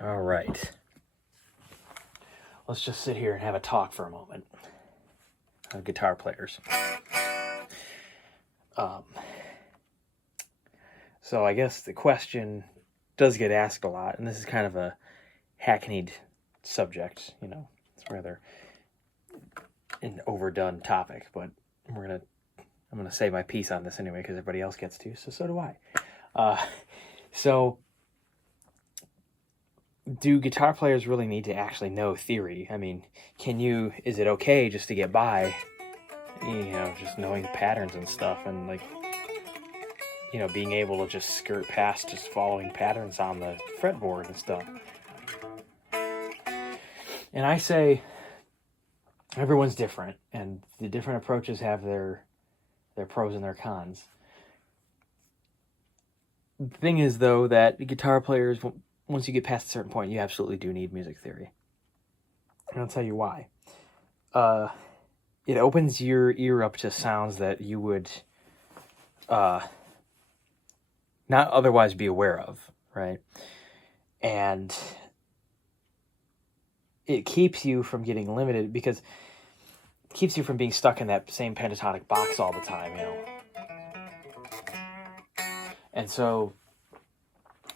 All right. Let's just sit here and have a talk for a moment. Guitar players. So I guess the question does get asked a lot, and this is kind of a hackneyed subject, you know. It's rather an overdone topic, but I'm gonna say my piece on this anyway because everybody else gets to, so do I. So do guitar players really need to actually know theory? I mean, is it okay just to get by, just knowing the patterns and stuff, and like, being able to just skirt past just following patterns on the fretboard and stuff? And I say everyone's different, and the different approaches have their pros and their cons. The thing is, though, that guitar players, once you get past a certain point, you absolutely do need music theory. And I'll tell you why. It opens your ear up to sounds that you would not otherwise be aware of, right? And it keeps you from getting limited because it keeps you from being stuck in that same pentatonic box all the time, And so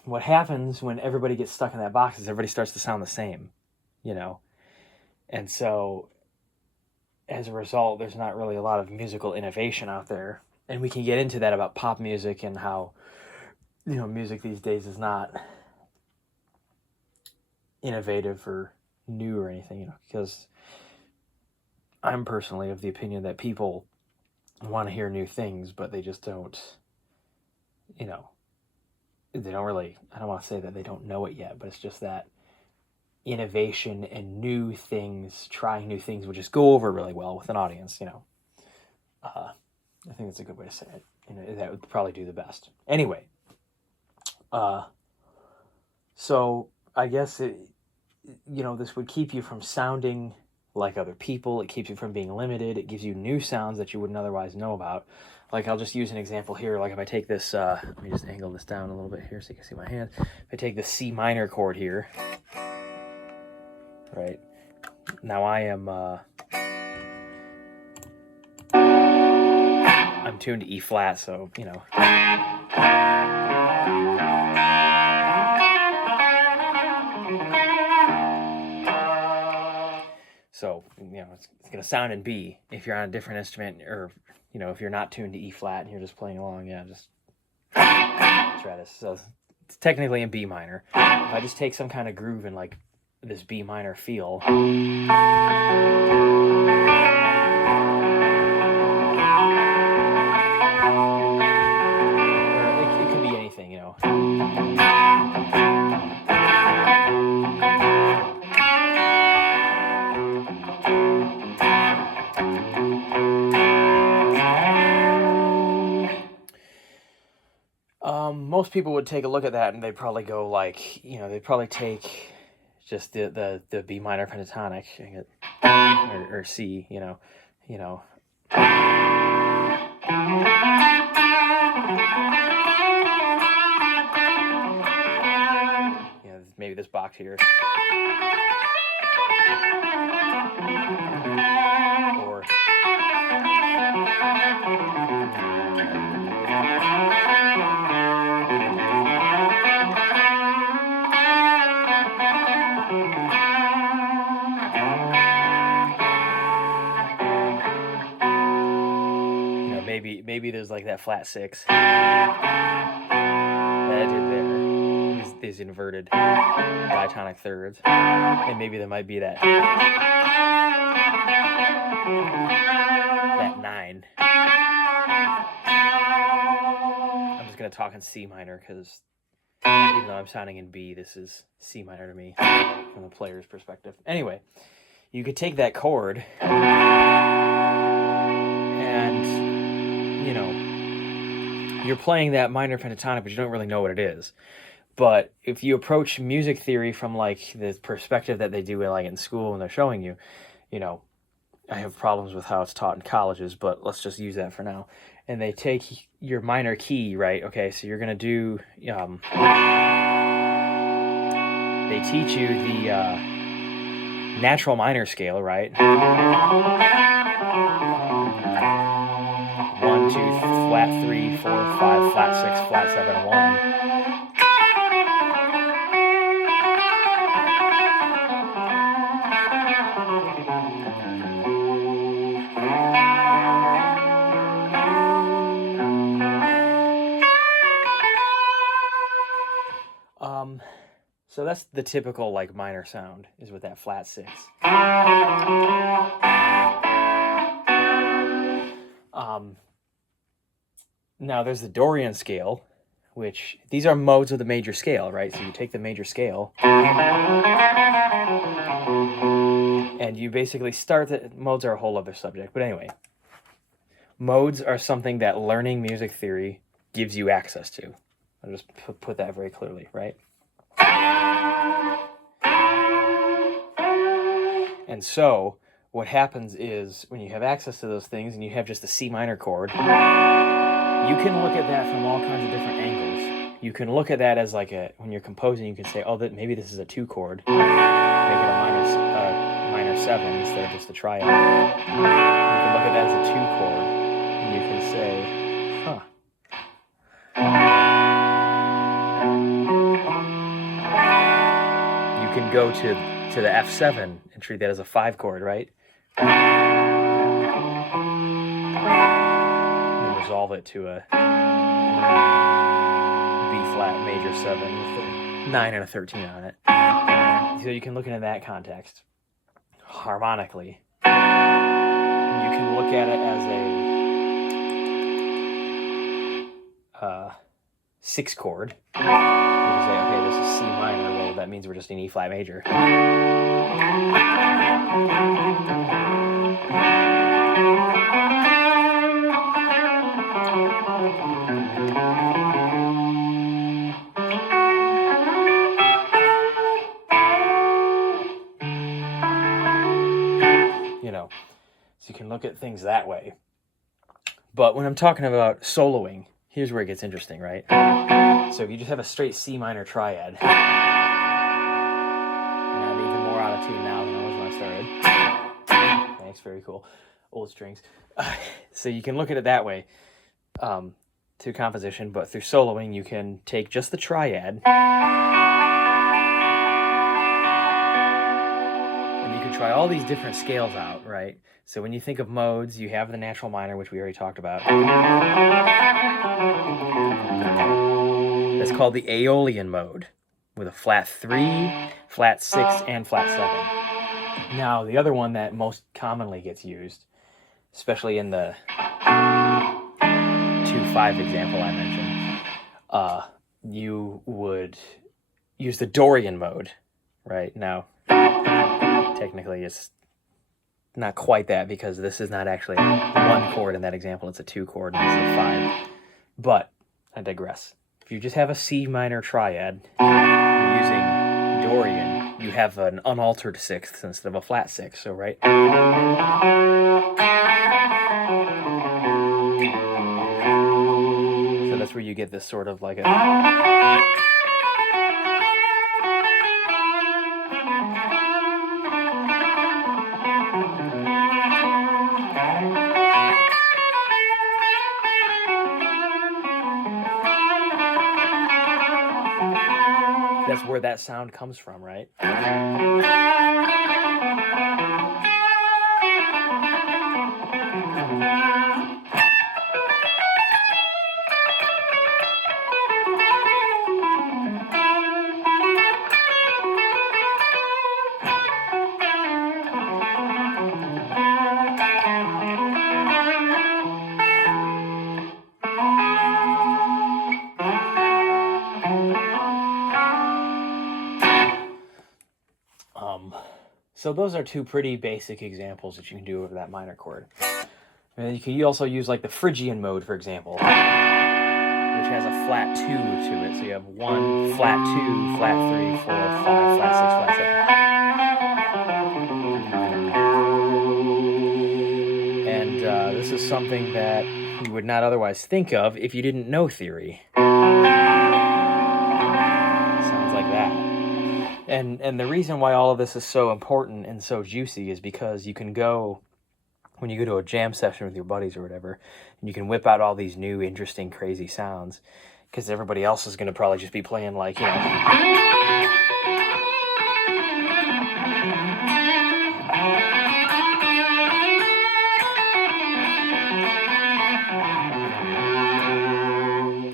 what happens when everybody gets stuck in that box is everybody starts to sound the same, And so as a result, there's not really a lot of musical innovation out there. And we can get into that about pop music and how, music these days is not innovative or new or anything, because I'm personally of the opinion that people want to hear new things, but they just don't, they don't really, I don't want to say that they don't know it yet, but it's just that innovation and new things, trying new things would just go over really well with an audience, I think that's a good way to say it. That would probably do the best. Anyway, so I guess this would keep you from sounding like other people. It keeps you from being limited. It gives you new sounds that you wouldn't otherwise know about. Like, I'll just use an example here. Like, if I take this, let me just angle this down a little bit here so you can see my hand. If I take the C minor chord here, right? Now I am, I'm tuned to E flat, so, So, it's going to sound in B. If you're on a different instrument, or, if you're not tuned to E flat and you're just playing along, just try this. So it's technically in B minor. If I just take some kind of groove in like this B minor feel, or it could be anything, most people would take a look at that and they'd probably go like, they'd probably take just the B minor pentatonic or C, maybe this box here. Or maybe there's like that flat six that I did there, these inverted diatonic thirds, and maybe there might be that 9. I'm just gonna talk in C minor because even though I'm sounding in B, this is C minor to me from the player's perspective. Anyway, you could take that chord and you're playing that minor pentatonic, but you don't really know what it is. But if you approach music theory from like the perspective that they do like in school when they're showing you, I have problems with how it's taught in colleges, but let's just use that for now. And they take your minor key, right? Okay, so you're gonna do they teach you the natural minor scale, right? 1, 2, flat 3, 4, 5, flat 6, flat 7, 1. So that's the typical like minor sound, is with that flat 6. Now there's the Dorian scale, which these are modes of the major scale, right? So you take the major scale and you basically start the modes are a whole other subject. But anyway, modes are something that learning music theory gives you access to. I'll just put that very clearly, right? And so what happens is when you have access to those things and you have just a C minor chord, you can look at that from all kinds of different angles. You can look at that as like when you're composing, you can say, oh, maybe this is a 2 chord. Make it a minor 7 instead of just a triad. You can look at that as a 2 chord and you can say, you can go to the F7 and treat that as a 5 chord, right? And resolve it to a B flat major 7 with a 9 and a 13 on it. So you can look into that context harmonically. You can look at it as a 6 chord. You can say, okay, this is C minor. Well, that means we're just in E flat major. So you can look at things that way. But when I'm talking about soloing, here's where it gets interesting, right? So if you just have a straight C minor triad, and I'm even more out of tune now than I was when I started. Thanks, very cool. Old strings. So you can look at it that way through composition, but through soloing, you can take just the triad, and you can try all these different scales out, right? So when you think of modes, you have the natural minor, which we already talked about. That's called the Aeolian mode, with a flat 3, flat 6, and flat 7. Now, the other one that most commonly gets used, especially in the 2-5 example I mentioned, you would use the Dorian mode, right? Now, technically it's not quite that, because this is not actually 1 chord in that example, it's a 2 chord and it's a 5. But I digress. If you just have a C minor triad using Dorian, you have an unaltered 6th instead of a flat 6, so right? So that's where you get this sort of like a... That's where that sound comes from, right? So those are 2 pretty basic examples that you can do over that minor chord. And you can also use like the Phrygian mode, for example, which has a flat 2 to it. So you have 1, flat 2, flat 3, 4, 5, flat 6, flat 7. And this is something that you would not otherwise think of if you didn't know theory. Sounds like that. And the reason why all of this is so important and so juicy is because you can go, when you go to a jam session with your buddies or whatever, and you can whip out all these new, interesting, crazy sounds, because everybody else is going to probably just be playing like, you know,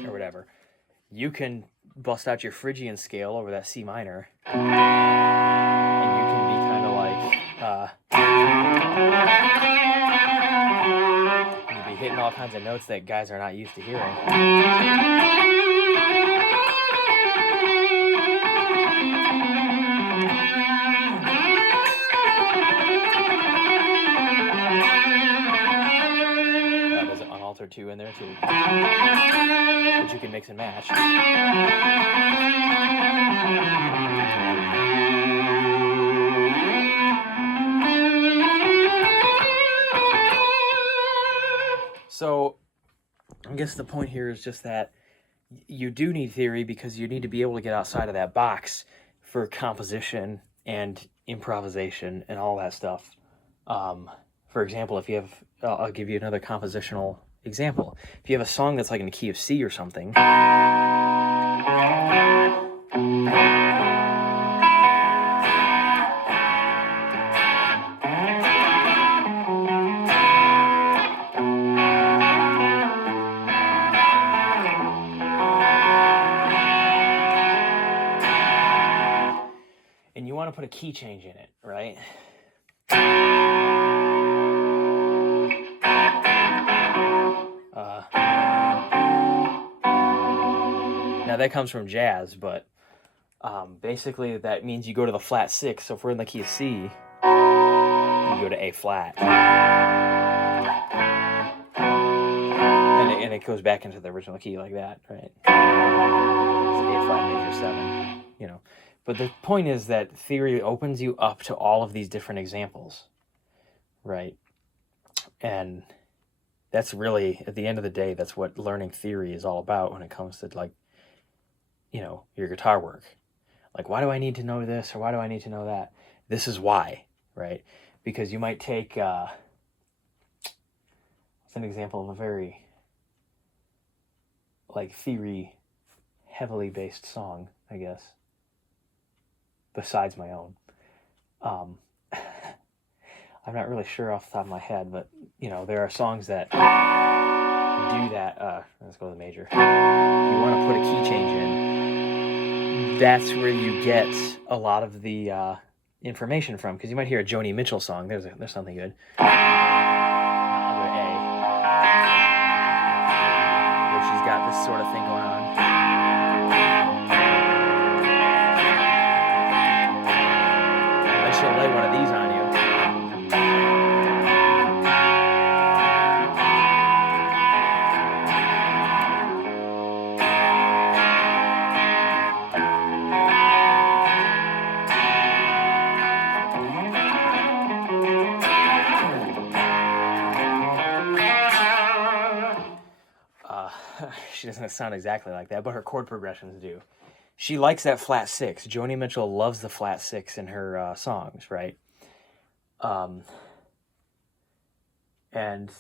or whatever. You can bust out your Phrygian scale over that C minor, and you can be kind of like, you'll be hitting all kinds of notes that guys are not used to hearing. There's an unaltered 2 in there too, which you can mix and match. So I guess the point here is just that you do need theory because you need to be able to get outside of that box for composition and improvisation and all that stuff. For example, if you have, I'll give you another compositional example. If you have a song that's like in the key of C or something, and you want to put a key change in it, right? Now that comes from jazz, but basically that means you go to the flat 6. So if we're in the key of C, you go to A flat, and it goes back into the original key like that, right? It's A flat major 7, you know. But the point is that theory opens you up to all of these different examples, right? And that's really, at the end of the day, that's what learning theory is all about when it comes to, like, you know, your guitar work. Like, why do I need to know this, or why do I need to know that? This is why, right? Because you might take, what's an example of a very, like, theory heavily based song, I guess, besides my own. I'm not really sure off the top of my head, but, you know, there are songs that do that. Let's go to the major. You want to put a key change in. That's where you get a lot of the information from, because you might hear a Joni Mitchell song. There's something good. I'll go to A, where she's got this sort of thing going on. And then she'll lay one of these on you. She doesn't sound exactly like that, but her chord progressions do. She likes that flat 6. Joni Mitchell loves the flat 6 in her songs, right? And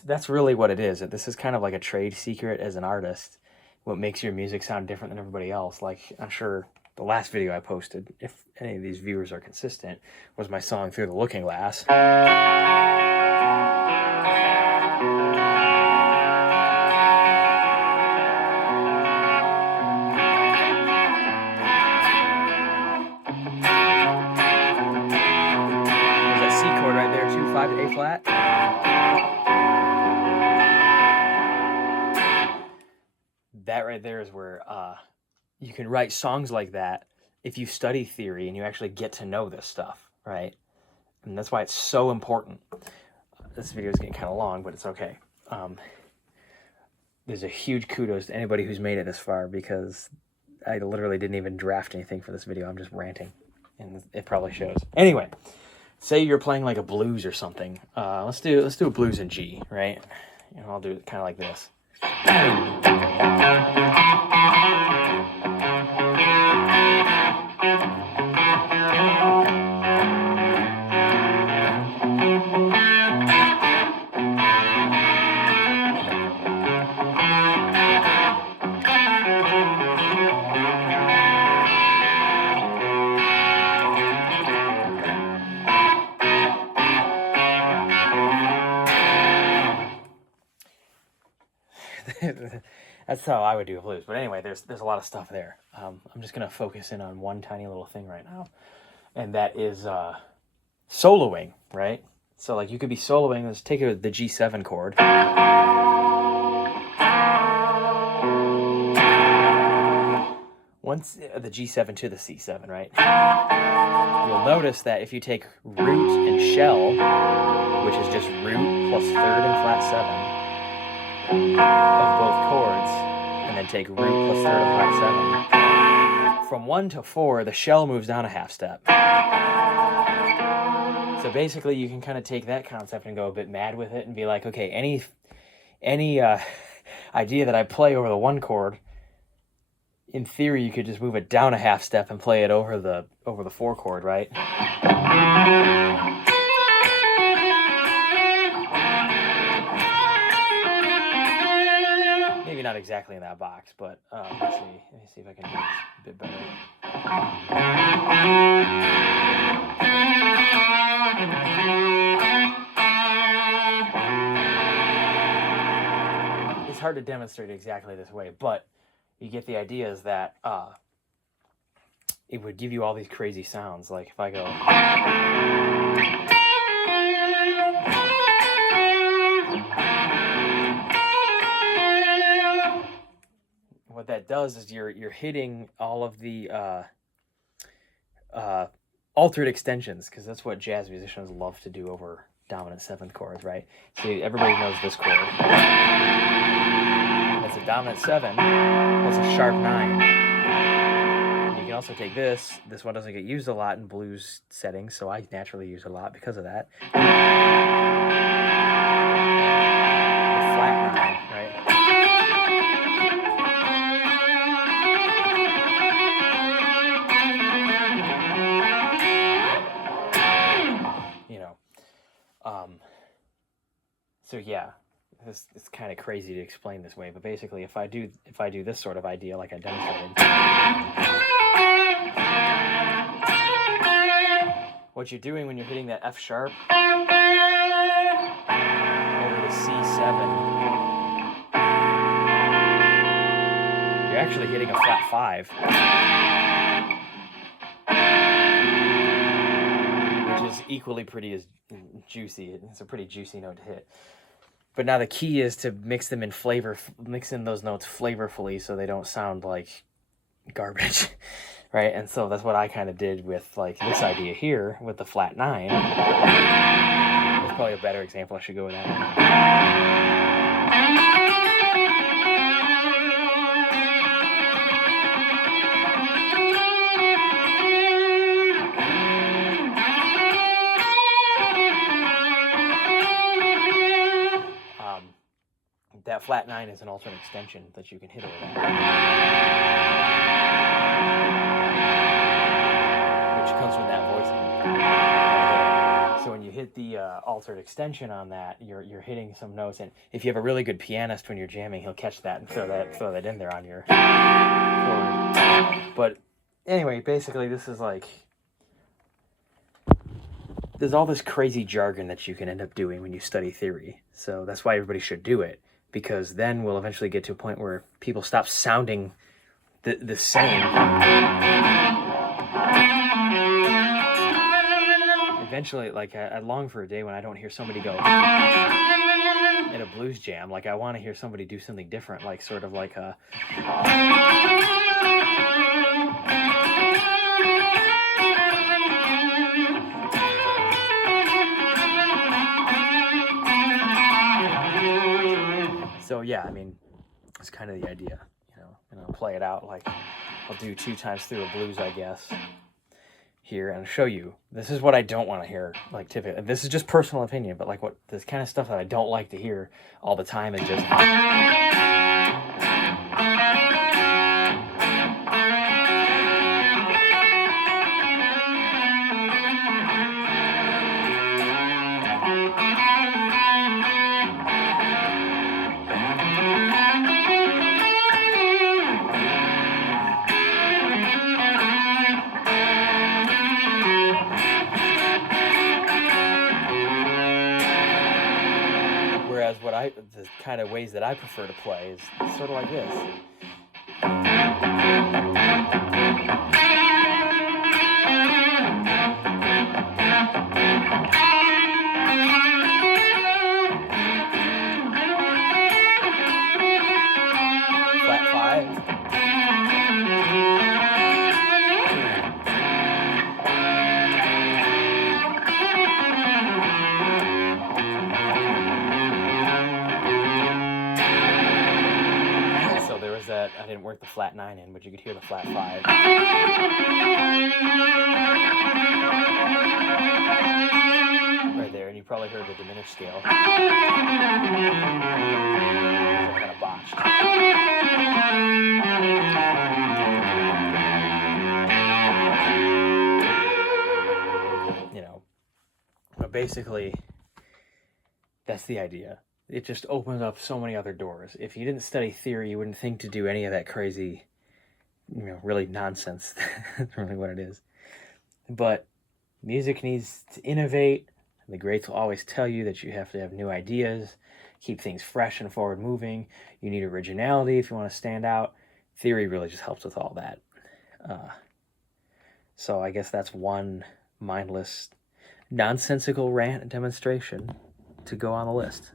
that's really what it is. This is kind of like a trade secret as an artist. What makes your music sound different than everybody else. Like, I'm sure the last video I posted, if any of these viewers are consistent, was my song Through the Looking Glass. A flat. That right there is where you can write songs like that if you study theory and you actually get to know this stuff, right? And that's why it's so important. This video is getting kind of long, but it's okay. There's a huge kudos to anybody who's made it this far, because I literally didn't even draft anything for this video. I'm just ranting, and it probably shows. Anyway. Say you're playing like a blues or something. Let's do a blues in G, right? And I'll do it kind of like this. that's how I would do a blues. But anyway, there's a lot of stuff there. I'm just gonna focus in on one tiny little thing right now, and that is soloing, right? So like you could be soloing. Let's take the G7 chord. Once the G7 to the C7, right? You'll notice that if you take root and shell, which is just root plus third and flat 7 of both chords, and then take root plus third and flat 7, from 1 to 4, the shell moves down a half step. So basically, you can kind of take that concept and go a bit mad with it and be like, okay, any idea that I play over the 1 chord, in theory, you could just move it down a half step and play it over the 4 chord, right? Maybe not exactly in that box, but let's see. Let me see if I can do this a bit better. It's hard to demonstrate exactly this way, but you get the idea is that it would give you all these crazy sounds. Like if I go... What that does is you're hitting all of the altered extensions, because that's what jazz musicians love to do over dominant 7th chords, right? So everybody knows this chord. It's a dominant 7 plus a sharp 9. You can also take this. This one doesn't get used a lot in blues settings, so I naturally use it a lot because of that. The flat 9, right? You know, so yeah. It's kind of crazy to explain this way, but basically if I do this sort of idea like I demonstrated, what you're doing when you're hitting that F sharp over the C7, you're actually hitting a flat 5, which is equally pretty as juicy. It's a pretty juicy note to hit. But now the key is to mix in those notes flavorfully so they don't sound like garbage, right? And so that's what I kind of did with like this idea here with the flat 9. That's probably a better example. I should go with that one. That flat 9 is an alternate extension that you can hit over that, which comes from that voicing. So when you hit the altered extension on that, you're hitting some notes, and if you have a really good pianist when you're jamming, he'll catch that and throw that in there on your chord. But anyway, basically this is like, there's all this crazy jargon that you can end up doing when you study theory. So that's why everybody should do it, because then we'll eventually get to a point where people stop sounding the same. Eventually, like, I long for a day when I don't hear somebody go in a blues jam. Like, I want to hear somebody do something different, like sort of like a... So yeah, I mean, it's kind of the idea, you know, and I'll play it out. Like, I'll do 2 times through a blues, I guess, here, and show you. This is what I don't want to hear, like, typically. This is just personal opinion, but like what this kind of stuff that I don't like to hear all the time is just... the kind of ways that I prefer to play is sort of like this. Flat 5. So there was that, I didn't work the flat 9 in, but you could hear the flat 5. Right there, and you probably heard the diminished scale. Kind of botched. You know, but basically, that's the idea. It just opens up so many other doors. If you didn't study theory, you wouldn't think to do any of that crazy, really nonsense. That's really what it is. But music needs to innovate. The greats will always tell you that you have to have new ideas, keep things fresh and forward moving. You need originality if you want to stand out. Theory really just helps with all that. So I guess that's one mindless, nonsensical rant demonstration to go on the list.